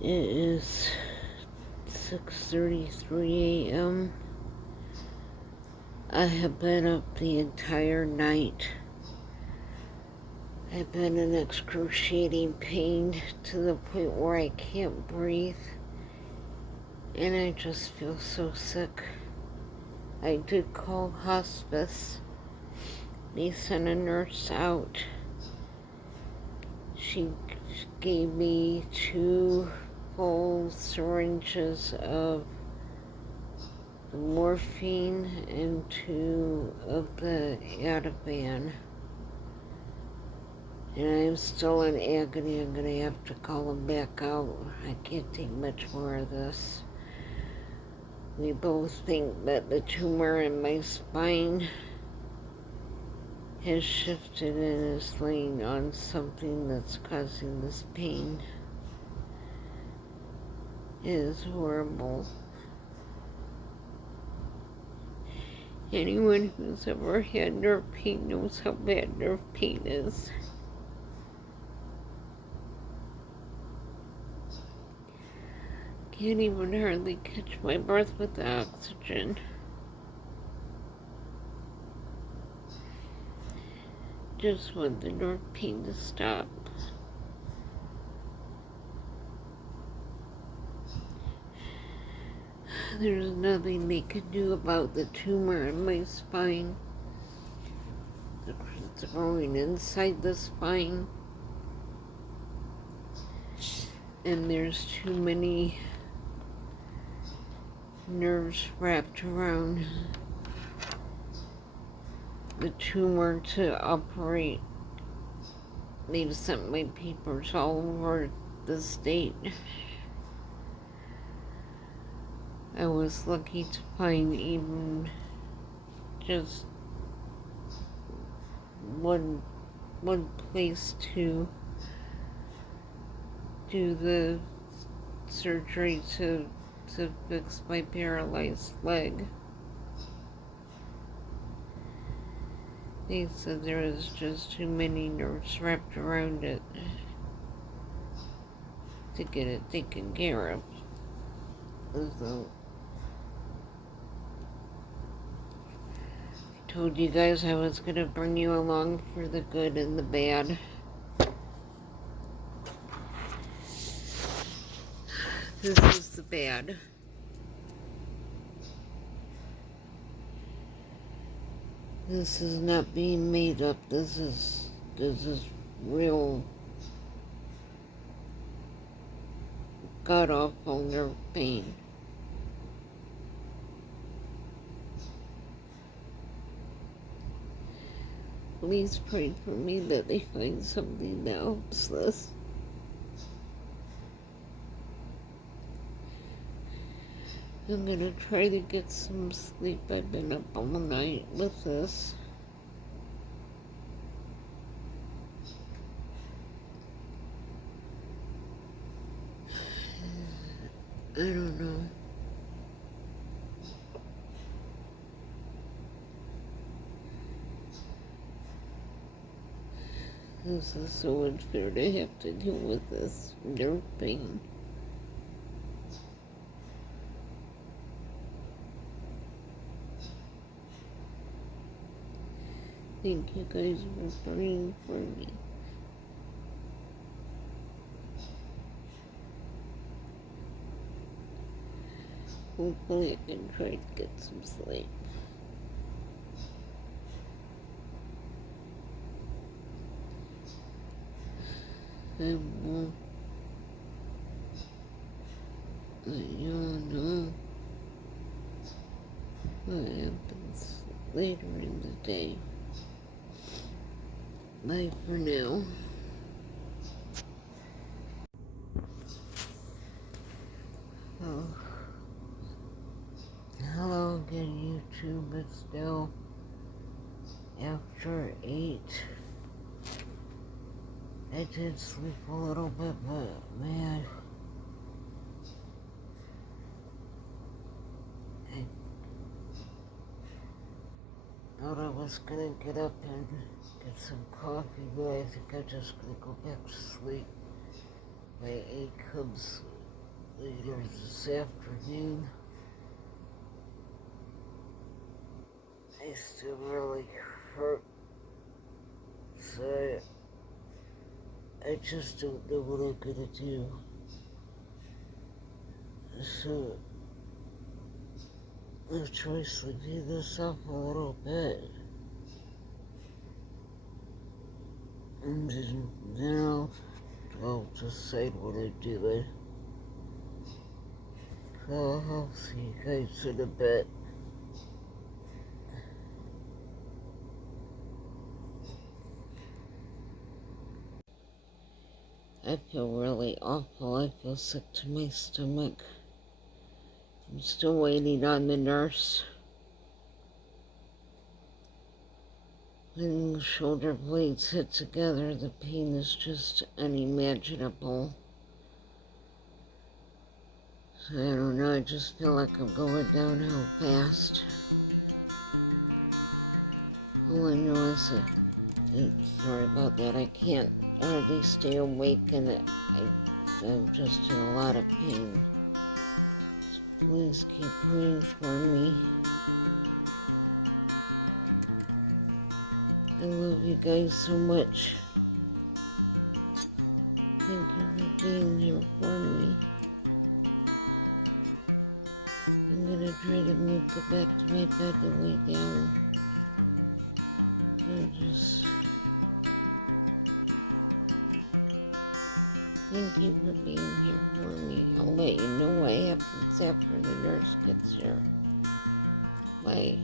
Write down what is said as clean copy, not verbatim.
It is 6:33 a.m. I have been up the entire night. I've been in excruciating pain to the point where I can't breathe. And I just feel so sick. I did call hospice. They sent a nurse out. She gave me 2 full syringes of the morphine and 2 of the Ativan. And I'm still in agony. I'm gonna have to call them back out. I can't take much more of this. We both think that the tumor in my spine has shifted and is laying on something that's causing this pain. It is horrible. Anyone who's ever had nerve pain knows how bad nerve pain is. Can't even hardly catch my breath with the oxygen. Just want the nerve pain to stop. There's nothing they can do about the tumor in my spine. It's growing inside the spine. And there's too many nerves wrapped around the tumor to operate. They've sent my papers all over the state. I was lucky to find even just one place to do the surgery to fix my paralyzed leg. They said there was just too many nerves wrapped around it to get it taken care of. So I told you guys I was gonna bring you along for the good and the bad. This is the bad. This is not being made up. This is real god-awful nerve pain. Please pray for me that they find something that helps this. I'm gonna try to get some sleep. I've been up all night with this. I don't know. This is so unfair to have to deal with this nerve pain. Thank you guys for praying for me. Hopefully I can try to get some sleep. And we'll let you all know what happens later in the day. Bye for now. Oh. Hello again, YouTube. It's still after 8. I did sleep a little bit, but man, I thought I was gonna get up and get some coffee, but I think I'm just gonna go back to sleep. My 8 comes later this afternoon. I still really hurt, so I just don't know what I'm gonna do. So, no choice to do this off a little bit. And then I'll decide what I do. So I'll see you guys in a bit. I feel really awful. I feel sick to my stomach. I'm still waiting on the nurse. When the shoulder blades hit together, the pain is just unimaginable. So I don't know, I just feel like I'm going downhill fast. All I know is sorry about that, I can't hardly stay awake and I'm just in a lot of pain. So please keep praying for me. I love you guys so much. Thank you for being here for me. I'm gonna try to get back to my bed and lay down. Thank you for being here for me. I'll let you know what happens after the nurse gets here. Bye.